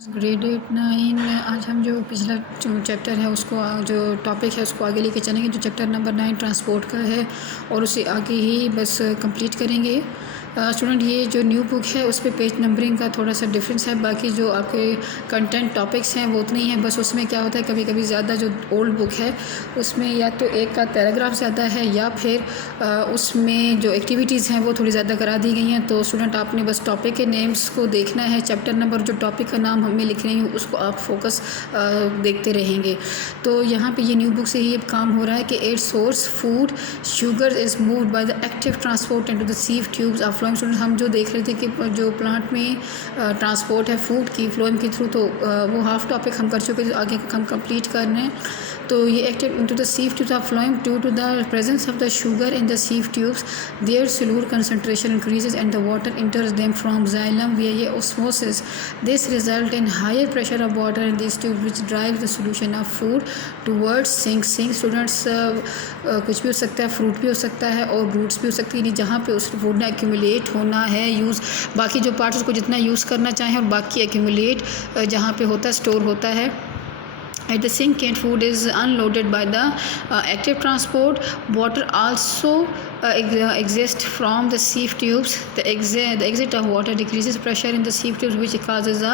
Grade 8-9 आज हम जो पिछला जो चैप्टर है उसको जो टॉपिक है उसको आगे लेके चलेंगे। जो चैप्टर नंबर 9 ट्रांसपोर्ट का है और उसे आगे ही बस कंप्लीट करेंगे। स्टूडेंट ये जो न्यू बुक है उस पर पेज नंबरिंग का थोड़ा सा डिफरेंस है, बाकी जो आपके कंटेंट टॉपिक्स हैं वो उतने ही हैं। बस उसमें क्या होता है कभी कभी ज़्यादा जो ओल्ड बुक है उसमें या तो एक का पैराग्राफ ज़्यादा है या फिर उसमें जो एक्टिविटीज़ हैं वो थोड़ी ज़्यादा करा दी गई हैं। तो स्टूडेंट आपने बस टॉपिक के नेम्स को देखना है, चैप्टर नंबर जो टॉपिक का नाम हमें लिख रही हूँ उसको आप फोकस देखते रहेंगे। तो यहाँ पे ये न्यू बुक से ही काम हो रहा है कि at source food sugar is moved by the active transport into the sieve tubes of phloem. Student हम जो देख रहे थे कि जो प्लांट में ट्रांसपोर्ट है फूड की फ्लोएम के थ्रू, तो वो हाफ टॉपिक हम कर चुके थे, आगे हम कंप्लीट कर रहे हैं। तो ये active into the sieve tubes of phloem due to the presence of the sugar in the sieve tubes their solute concentration increases and the water enters them from xylem via osmosis. This result in higher pressure of water in these tubes which drives the solution of food towards sink. Students कुछ भी हो सकता है, fruit भी हो सकता है और रूट्स भी हो सकती है, जहाँ पे उस फूड ने एक्यूमुलेट होना है यूज़, बाकी जो पार्ट्स उसको जितना यूज़ करना चाहें और बाकी एक्यूमुलेट जहाँ पे होता है स्टोर होता है। At the sink end food is unloaded by the active transport. Water also exists from the sieve tubes. The exit of water decreases pressure in the sieve tubes which causes a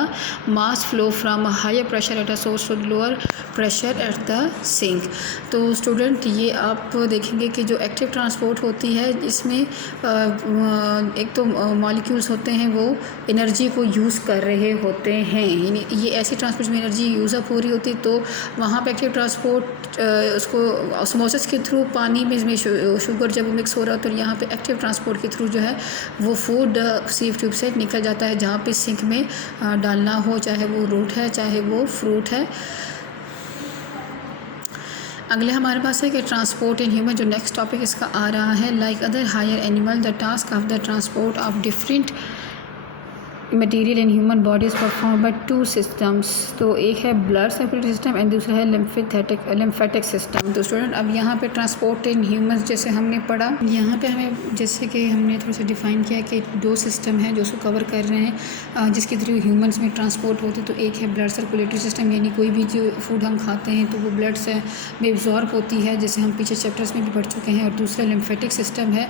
mass flow from a higher pressure at a source to lower pressure at the sink. तो student ये आप देखेंगे कि जो active transport होती है इसमें एक तो मॉलिक्यूल्स होते हैं वो एनर्जी को यूज़ कर रहे होते हैं, यानी ये ऐसी ट्रांसपोर्ट में एनर्जी यूज़ अप हो रही होती, तो वहाँ पे एक्टिव ट्रांसपोर्ट उसको ऑस्मोसिस के थ्रू पानी में इसमें शुगर जब मिक्स हो रहा है तो यहाँ पे एक्टिव ट्रांसपोर्ट के थ्रू जो है वो फूड सीव ट्यूब से निकल जाता है जहाँ पे सिंक में डालना हो, चाहे वो रूट है चाहे वो फ्रूट है। अगले हमारे पास है कि ट्रांसपोर्ट इन ह्यूमन, जो नेक्स्ट टॉपिक इसका आ रहा है। Like other higher animal the task of the transport of different material in human body is perform by two systems. तो एक है ब्लड सर्कुलेटरी सिस्टम एंड दूसरा है लिम्फेटिक सिस्टम। तो स्टूडेंट अब यहाँ पे ट्रांसपोर्ट इन ह्यूमंस जैसे हमने पढ़ा, यहाँ पे हमें जैसे कि हमने थोड़ा सा डिफ़ाइन किया कि दो सिस्टम हैं जो उसको कवर कर रहे हैं जिसके थ्रू ह्यूमंस में ट्रांसपोर्ट होते। तो एक है ब्लड सर्कुलेटरी सिस्टम, यानी कोई भी जो फूड हम खाते हैं तो वो ब्लड से में एब्जॉर्ब होती है, जैसे हम पीछे चैप्टर्स में भी पढ़ चुके हैं। और दूसरा लिम्फेटिक सिस्टम है,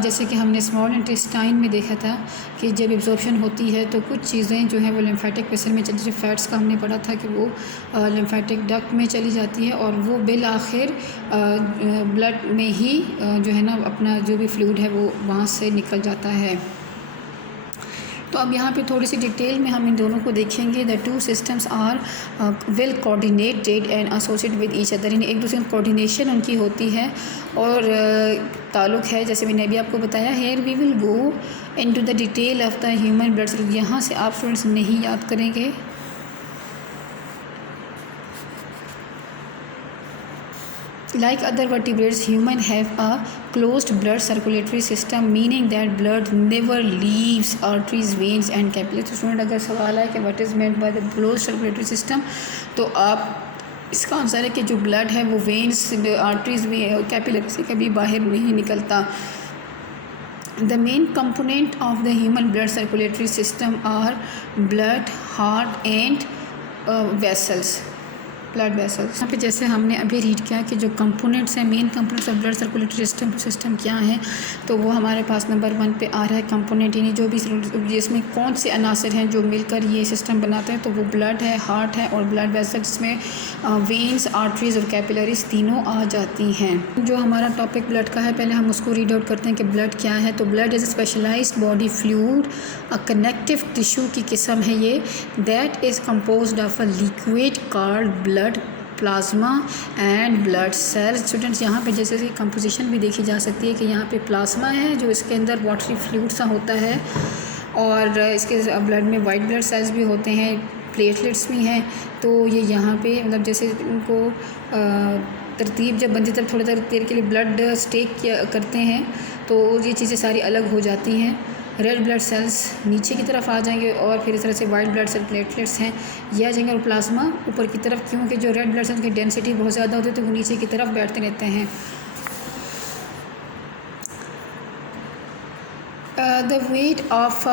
जैसे कि हमने स्मॉल इंटेस्टाइन में देखा था कि जब एब्जॉर्प्शन होती है तो कुछ चीज़ें जो हैं वो लिम्फेटिक वेसल में चली, फैट्स का हमने पढ़ा था कि वो लिम्फेटिक डक्ट में चली जाती है और वो बिल आखिर ब्लड में ही जो है ना अपना जो भी फ्लूइड है वो वहाँ से निकल जाता है। तो अब यहाँ पे थोड़ी सी डिटेल में हम इन दोनों को देखेंगे। The two systems are well coordinated and associated with each other, यानी एक दूसरे में कोऑर्डिनेशन उनकी होती है और ताल्लुक़ है, जैसे मैंने अभी आपको बताया। Here we will go into the detail of the human blood circulation. यहाँ से आप स्टूडेंट्स नहीं याद करेंगे, like other vertebrates, human have a closed blood circulatory system, meaning that blood never leaves arteries, veins and capillaries. तो student अगर सवाल है कि what is meant by the closed circulatory system, तो आप इसका आंसर है कि जो ब्लड है वो वेन्स, आर्टरीज में, कैपिलरी से कभी बाहर नहीं निकलता। The main component of the human blood circulatory system are blood, heart and vessels. Blood vessels. यहाँ पे जैसे हमने अभी रीड किया कि जो कंपोनेंट्स हैं, main components of blood circulatory system क्या हैं, तो वो हमारे पास नंबर 1 पे आ रहा है कंपोनेंट, यानी जो भी जिसमें कौन से अनासर हैं जो मिलकर ये सिस्टम बनाते हैं। तो वो ब्लड है, हार्ट है और ब्लड वेसल्स, जिसमें वेन्स, आर्टरीज और कैपिलरीज तीनों आ जाती हैं। जो हमारा टॉपिक ब्लड का है पहले हम उसको रीड आउट करते हैं कि ब्लड क्या है। तो blood is specialized body fluid, a connective tissue की किस्म है ये, that is composed of a liquid called blood, plasma and blood cells. Students यहाँ पे जैसे कि कंपोजिशन भी देखी जा सकती है कि यहाँ पे प्लाज्मा है जो इसके अंदर वाटरी फ्लूइड सा होता है और इसके ब्लड में वाइट ब्लड सेल्स भी होते हैं, प्लेटलेट्स भी हैं। तो ये यहाँ पे मतलब जैसे इनको तरतीब जब बनती तब थोड़ी देर के लिए ब्लड स्टेक करते हैं तो ये चीज़ें सारी अलग हो जाती हैं। रेड ब्लड सेल्स नीचे की तरफ आ जाएंगे और फिर इस तरह से वाइट ब्लड सेल प्लेटलेट्स हैं ये आ जाएंगे और प्लाज्मा ऊपर की तरफ, क्योंकि जो रेड ब्लड सेल्स की डेंसिटी बहुत ज़्यादा होती है तो वो नीचे की तरफ बैठते रहते हैं। The weight of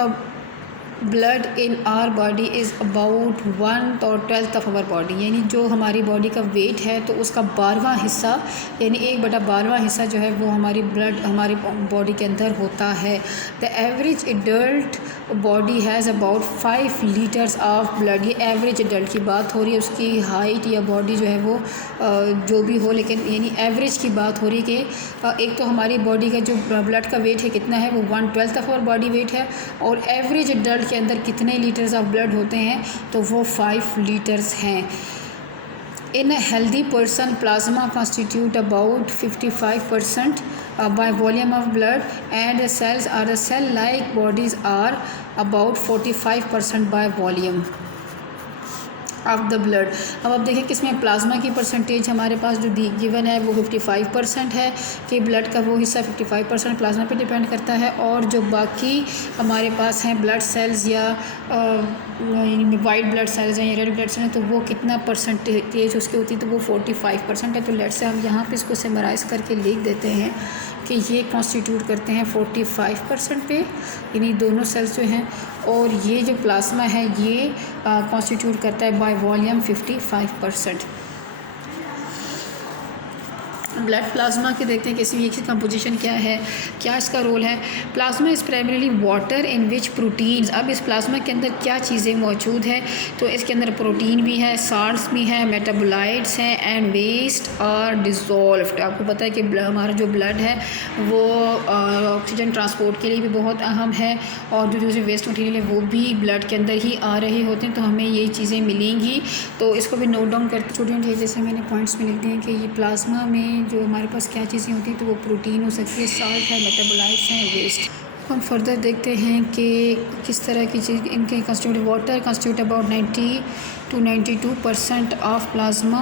blood in our body is about 1/12 of our body, यानी जो हमारी बॉडी का वेट है तो उसका 12वां हिस्सा यानी 1/12वां हिस्सा जो है वो हमारी ब्लड हमारी बॉडी के अंदर होता है। The average adult body has about 5 litres of blood. ये एवरेज एडल्ट की बात हो रही है, उसकी हाइट या बॉडी जो है वो जो भी हो, लेकिन यानी एवरेज की बात हो रही है कि एक तो हमारी बॉडी का जो ब्लड का वेट है कितना है, वो 1/12 ऑफ आवर बॉडी वेट है, और एवरेज एडल्ट के अंदर कितने लीटर्स ऑफ ब्लड होते हैं तो वो 5 लीटर्स हैं। In a healthy person plasma constitute about 55% by volume of blood and the cells are the cell like bodies are about 45% by volume of the blood. अब आप देखें कि इसमें प्लाज्मा की परसेंटेज हमारे पास जो गिवन है वो 55% है कि ब्लड का वो हिस्सा 55% प्लाज्मा पे डिपेंड करता है, और जो बाकी हमारे पास हैं ब्लड सेल्स या वाइट ब्लड सेल्स हैं या रेड ब्लड सेल्स हैं तो वो कितना परसेंटेज उसकी होती है, तो वो 45% है। तो लेट से हम यहाँ पे इसको समराइज़ करके लिख देते हैं कि ये कॉन्स्टिट्यूट करते हैं 45% पे, यानी दोनों सेल्स जो हैं, और ये जो प्लाज्मा है ये कॉन्स्टिट्यूट करता है बाय वॉल्यूम 55%। ब्लड प्लाज्मा के देखते हैं कि इसकी कंपोजिशन क्या है, क्या इसका रोल है। Plasma is primarily water in which proteins. अब इस प्लाज्मा के अंदर क्या चीज़ें मौजूद है, तो इसके अंदर प्रोटीन भी है, साल्ट्स भी हैं, मेटाबोलाइट्स हैं, एंड वेस्ट आर डिज़ोल्व्ड। आपको पता है कि हमारा जो ब्लड है वो ऑक्सीजन ट्रांसपोर्ट के लिए भी बहुत अहम है, और जो दूसरे वेस्ट मटीरियल है वो भी ब्लड के अंदर ही आ रहे होते हैं, तो हमें ये चीज़ें मिलेंगी। तो इसको भी नोट डाउन करते स्टूडेंट है, जैसे मैंने पॉइंट्स में लिख दिए हैं कि ये प्लाज्मा में जो हमारे पास क्या चीज़ें होती हैं, तो वो प्रोटीन हो सकती है, साल्ट है, मेटाबोलाइट्स हैं, वेस्ट। हम फर्दर देखते हैं कि किस तरह की चीज़ इनके constitute water constitute about 90 to 92% of plasma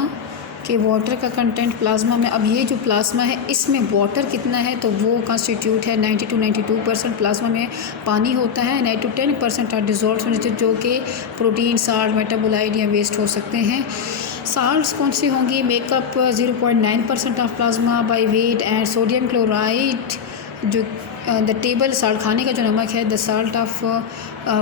के वाटर का कंटेंट प्लाज्मा में। अब ये जो प्लाज्मा है इसमें वाटर कितना है, तो वो कंस्टिट्यूट है 90 to 92% प्लाज्मा में पानी होता है, 9 to 10% आर डिज़ोल्व्ड, जो कि प्रोटीन, साल्ट, मेटाबोलाइट या वेस्ट हो सकते हैं। साल्ट्स कौन सी होंगी, make up 0.9% of plasma by weight, and sodium chloride जो द टेबल साल्ट खाने का जो नमक है, the salt of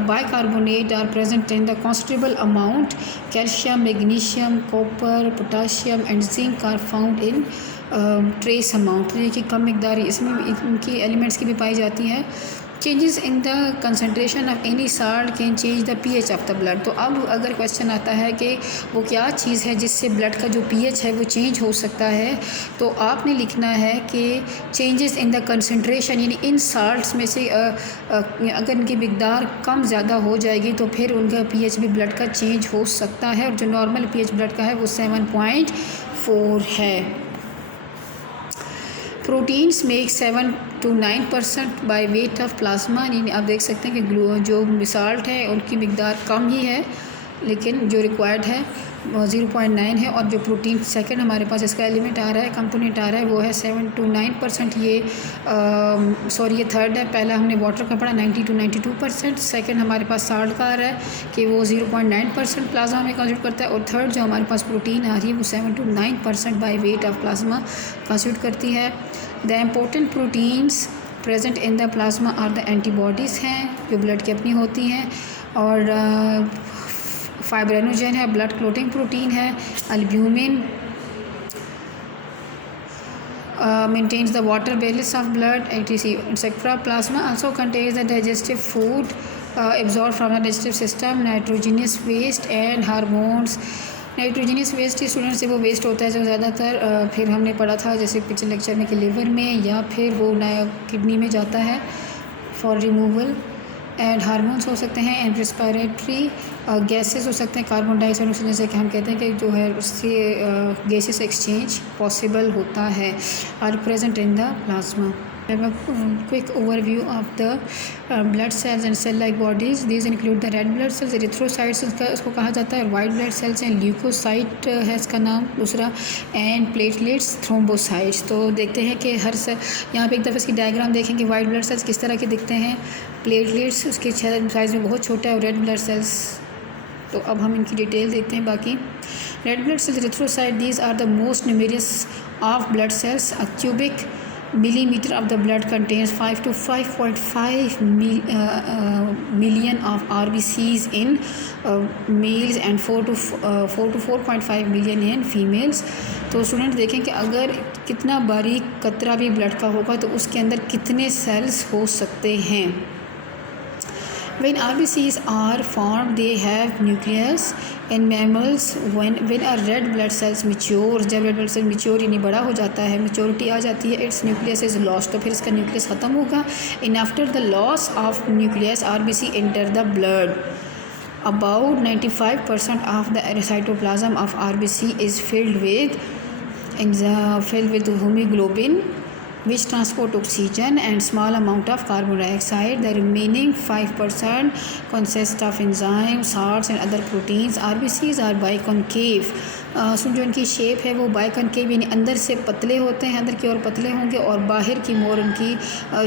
bicarbonate are present in the constable amount. Calcium, magnesium, copper, potassium and zinc are found in trace amount, ये कि कम मकदार इसमें इनकी एलिमेंट्स की भी पाई जाती हैं। Changes in the concentration of any salt can change the pH of the blood. तो अब अगर क्वेश्चन आता है कि वो क्या चीज़ है जिससे ब्लड का जो पीएच है वो चेंज हो सकता है, तो आपने लिखना है कि चेंजेस इन द कंसनट्रेशन, यानी इन साल्ट्स में से अगर इनकी मकदार कम ज़्यादा हो जाएगी तो फिर उनका पीएच भी ब्लड का चेंज हो सकता है, और जो नॉर्मल पीएच ब्लड का है वो 7.4 है। Proteins make 7 to 9% by weight of plasma, यानी आप देख सकते हैं कि जो साल्ट है उनकी मकदार कम ही है, लेकिन जो रिक्वायर्ड है 0.9 है, और जो प्रोटीन सेकंड हमारे पास इसका एलिमेंट आ रहा है, कंपोनेंट आ रहा है, वो है 7 to 9%। ये थर्ड है, पहला हमने वाटर का पढ़ा 90 to 92%, सेकंड हमारे पास साल्ट का आ रहा है कि वो 0.9% प्लाज्मा में कंस्टिट्यूट करता है, और थर्ड जो हमारे पास प्रोटीन आ रही है वो 7 to 9% by weight of plasma constitute करती है। The important proteins present in the plasma are the antibodies हैं जो ब्लड की अपनी होती हैं, और फाइब्रिनोजन है, ब्लड क्लोटिंग प्रोटीन है, albumin maintains the water balance of blood, etc. Plasma also contains the digestive food absorbed from the digestive system, nitrogenous waste and hormones. Nitrogenous waste student से वो waste होता है जो ज़्यादातर फिर हमने पढ़ा था जैसे पिछले लेक्चर में कि लिवर में या फिर वो किडनी में जाता है फॉर रिमूवल, एंड हार्मोन्स हो सकते हैं, एंड रेस्पिरेटरी गैसेस हो सकते हैं, कार्बन डाइऑक्साइड ऑक्सीजन, जैसे कि हम कहते हैं कि जो है उससे गैसेस एक्सचेंज पॉसिबल होता है, are present in the plasma. Quick overview of the blood cells and cell-like bodies. These include the red blood cells, erythrocytes उसको कहा जाता है, white blood cells हैं, ल्यूकोसाइट है इसका नाम दूसरा, एंड प्लेटलेट्स, थ्रोम्बोसाइट्स। तो देखते हैं कि हर यहाँ पे एक दफ़ा इसकी डायग्राम देखेंगे, वाइट ब्लड सेल्स किस तरह के दिखते हैं, प्लेटलेट्स उसके साइज़ में बहुत छोटा है, और रेड ब्लड सेल्स। तो अब हम इनकी डिटेल देखते हैं। बाकी red blood cells, erythrocyte, these are the most numerous of blood cells. A cubic millimeter of the blood contains 5 to 5.5 million of RBCs in males and 4 to 4.5 million in females। तो student देखें कि अगर कितना बारीक कतरा भी blood का होगा तो उसके अंदर कितने सेल्स हो सकते हैं। When RBCs are formed, they have nucleus. In mammals, when a red blood cells mature, जब red blood cell mature यानी बड़ा हो जाता है, maturity आ जाती है, its nucleus is lost, तो फिर इसका nucleus ख़त्म होगा। And after the loss of nucleus, RBC enter the blood. About 95% of the cytoplasm of RBC is filled with hemoglobin, which transport oxygen and small amount of carbon dioxide. The remaining 5% consists of enzymes, salts and other proteins. RBCs are biconcave. जो इनकी shape है वो biconcave यानी अंदर से पतले होते हैं, अंदर की ओर पतले होंगे और बाहर की मोर उनकी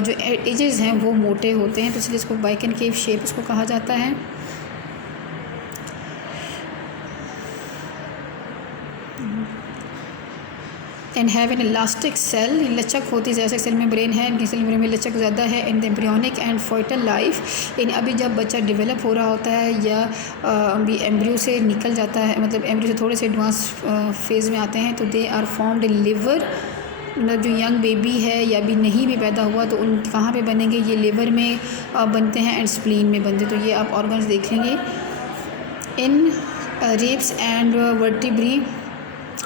जो एजेस हैं वो मोटे होते हैं, तो इसलिए इसको बाइकनकेव शेप इसको कहा जाता है। And have an elastic cell, लचक होती है, जैसे सेल में ब्रेन है, इनकी सेल में लचक ज़्यादा है। In the embryonic and fertile life, in अभी जब बच्चा डेवलप हो रहा होता है या अभी एम्ब्रियो से निकल जाता है, मतलब एम्ब्रियो से थोड़े से एडवांस फेज़ में आते हैं, तो they are formed in liver. मतलब जो यंग बेबी है या अभी नहीं भी पैदा हुआ तो उन कहाँ पे बनेंगे, ये लिवर में बनते हैं एंड स्प्लीन में बनते हैं। तो ये आप ऑर्गन्स देख लेंगे। In ribs and vertebrae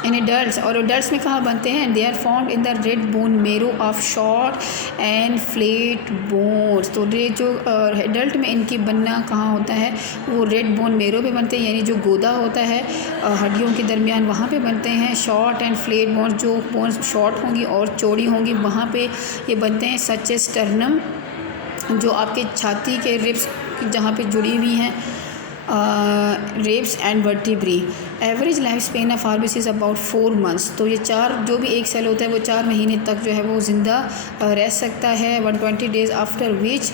in adults, और एडल्ट्स में कहाँ बनते हैं, they are found in the red bone marrow of short and flat bones. तो ये जो एडल्ट में इनकी बनना कहाँ होता है, वो रेड बोन मेरो पे बनते हैं, यानी जो गोदा होता है हड्डियों के दरमियान वहाँ पे बनते हैं। शॉर्ट एंड फ्लेट बोन्स, जो बोन्स शॉर्ट होंगी और चौड़ी होंगी वहाँ पे ये बनते हैं। सच ए स्टर्नम, जो आपके छाती के रिब्स जहाँ पे जुड़ी हुई हैं, ribs and vertebrae. Average life span of RBC is about 4 months. तो ये 4 जो भी एक सेल होता है वो 4 महीने तक जो है वो ज़िंदा रह सकता है। 120 days after which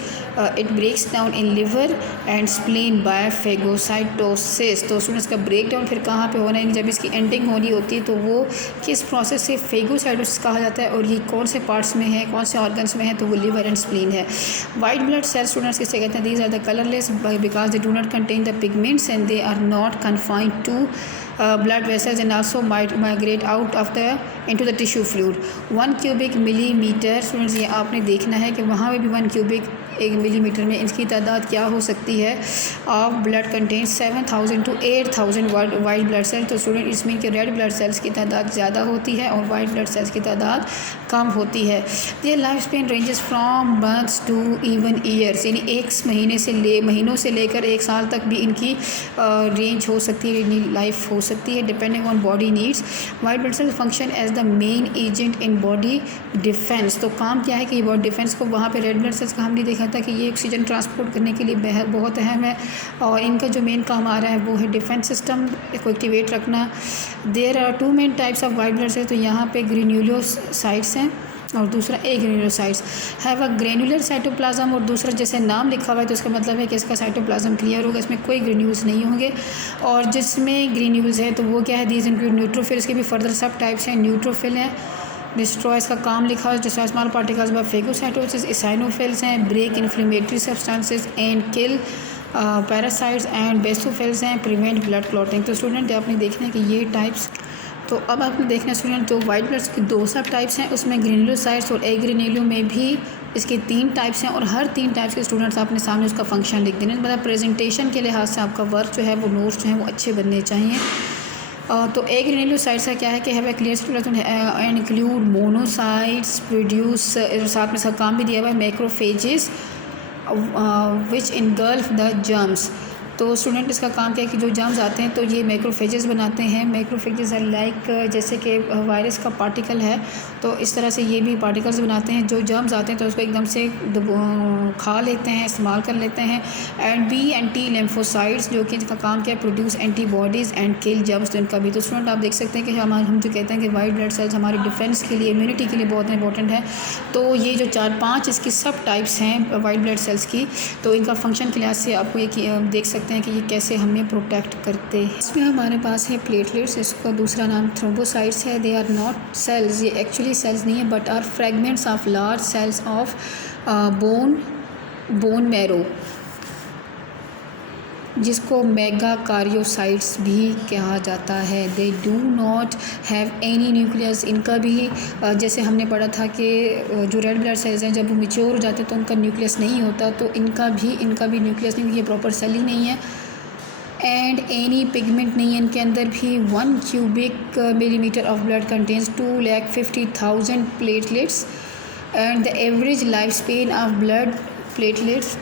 it breaks down in liver and spleen by phagocytosis. तो स्टूडेंट्स का ब्रेक डाउन फिर कहाँ पे होना है, जब इसकी एंडिंग होनी होती है तो वो किस प्रोसेस से फेगोसाइटोसिस कहा जाता है, और ये कौन से पार्ट्स में है, कौन से ऑर्गन्स में है, तो वो लिवर एंड स्प्लीन है। वाइट ब्लड सेल्स स्टूडेंट्स किसे कहते हैं, these are the colourless because they do not contain the pigments and they are not confined to blood vessels and also migrate out of into the tissue fluid। 1 cubic millimeter students ये आपने देखना है कि वहाँ पे भी 1 cubic एक millimetre में इसकी तादाद क्या हो सकती है। Of blood contain 7000 to 8000 white blood cells. तो स्टूडेंट इसमें कि रेड ब्लड सेल्स की तादाद ज़्यादा होती है और वाइट ब्लड सेल्स की तादाद कम होती है। ये life span ranges from months to even years, यानी एक महीनों से लेकर 1 साल तक भी इनकी रेंज हो सकती है, लाइफ हो सकती है, depending on body needs. White blood cells function as the main agent in body defence. तो काम क्या है कि बॉडी डिफेंस को, वहाँ पे रेड ब्लड सेल्स का हमने देखा था कि ये ऑक्सीजन ट्रांसपोर्ट करने के लिए बहुत अहम है, और इनका जो मेन काम आ रहा है वो है डिफेंस सिस्टम को एक्टिवेट रखना। There are 2 main types of white blood cells. तो यहाँ पे ग्रेन्युलोसाइट्स हैं और दूसरा granulocytes have a granular cytoplasm, और दूसरा जैसे नाम लिखा हुआ है तो इसका मतलब है कि इसका साइटोप्लाज्म क्लियर होगा, इसमें कोई ग्रेन्यूल्स नहीं होंगे। और जिसमें ग्रेन्यूल्स है तो वो क्या है, दीज इंक्लूड न्यूट्रोफिल्स के भी फर्दर सब टाइप्स हैं। न्यूट्रोफिल है, डिस्ट्रॉयज का काम लिखा है, destroy small particles by phagocytosis. Eosinophils हैं, break inflammatory substances and kill parasites and basophils हैं, प्रिवेंट ब्लड क्लॉटिंग। तो स्टूडेंट आपने देखना है कि ये टाइप्स, तो अब आपने देखना है स्टूडेंट तो वाइट ब्लड की 2 सब टाइप्स हैं, उसमें ग्रेन्युलोसाइट्स और एग्रेन्युलो में भी इसके 3 टाइप्स हैं, और हर 3 टाइप्स के स्टूडेंट्स आपने सामने उसका फंक्शन लिख देना। मतलब प्रेजेंटेशन के लिहाज से आपका वर्क जो है वो नोट्स जो हैं वो अच्छे बनने चाहिए। तो ग्रेन्युलोसाइट्स का क्या है कि have a clear cytoplasm and include monocytes produce, साथ में इसका काम भी दिया हुआ है, macrophages which engulf the germs. तो स्टूडेंट इसका काम क्या है कि जो जर्म्स आते हैं तो ये मैक्रोफेजेस बनाते हैं। मैक्रोफेजेस आर लाइक जैसे कि वायरस का पार्टिकल है, तो इस तरह से ये भी पार्टिकल्स बनाते हैं। जो जर्म्स आते हैं तो उसको एकदम से खा लेते हैं, इस्तेमाल कर लेते हैं। एंड बी एंटी लिम्फोसाइट्स, जो कि इनका काम क्या है, produce antibodies and kill germs. तो इनका भी, तो स्टूडेंट आप देख सकते हैं कि हम जो कहते हैं कि वाइट ब्लड सेल्स हमारे डिफेंस के लिए, इम्यूनिटी के लिए बहुत इंपॉर्टेंट है। तो ये जो 4-5 इसकी सब टाइप्स हैं वाइट ब्लड सेल्स की, तो इनका फंक्शन के लिहाज से आपको ये देख सकते सकते हैं कि ये कैसे हमें प्रोटेक्ट करते हैं। इसमें हमारे पास है प्लेटलेट्स, इसका दूसरा नाम थ्रोम्बोसाइट्स है। दे आर नॉट सेल्स, ये एक्चुअली सेल्स नहीं है but are fragments of large cells of bone marrow, जिसको मेगाकार्योसाइट्स भी कहा जाता है। They do not have any nucleus, इनका भी जैसे हमने पढ़ा था कि जो रेड ब्लड सेल्स हैं जब वो मैच्योर हो जाते हैं तो उनका न्यूक्लियस नहीं होता, तो इनका भी न्यूक्लियस नहीं, ये प्रॉपर सेल ही नहीं है। एंड एनी पिगमेंट नहीं है इनके अंदर भी। 1 cubic millimetre of blood contains 2,50,000 platelets and the average life span of blood platelets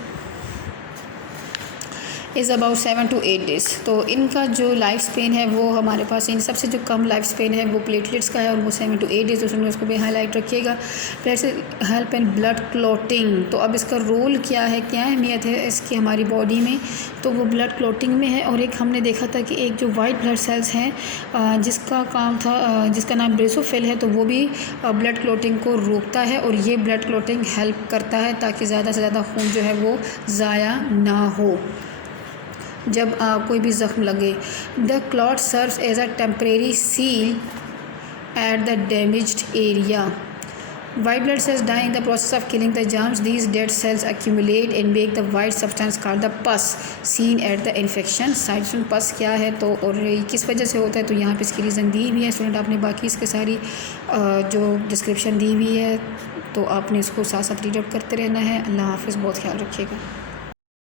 is about 7 to 8 days। तो इनका जो लाइफ स्पेन है वो हमारे पास इन सबसे जो कम लाइफ स्पेन है वो प्लेटलेट्स का है और वो 7 to 8 days, तो उसको भी हाईलाइट रखिएगा। Platelets help in blood clotting, तो अब इसका रोल क्या है, क्या अहमियत है इसकी हमारी बॉडी में, तो वो ब्लड क्लॉटिंग में है। और एक हमने देखा था कि एक जो वाइट ब्लड सेल्स हैं जिसका काम था जिसका नाम बेसोफिल है, तो वो भी ब्लड क्लॉटिंग को रोकता है और ये ब्लड क्लॉटिंग हेल्प करता है ताकि ज़्यादा से ज़्यादा खून जो है वो ज़ाया ना हो जब कोई भी ज़ख्म लगे। The clot serves as a temporary seal at the damaged area. White blood cells die in the process of killing the germs. These dead cells accumulate and make the white substance called the pus seen at the infection site। pus क्या है तो और किस वजह से होता है, तो यहाँ पे इसकी रीज़न दी हुई है स्टूडेंट। आपने बाकी इसके सारी जो डिस्क्रिप्शन दी हुई है तो आपने इसको साथ साथ रीड आउट करते रहना है। अल्लाह हाफ़िज़, बहुत ख्याल रखिएगा।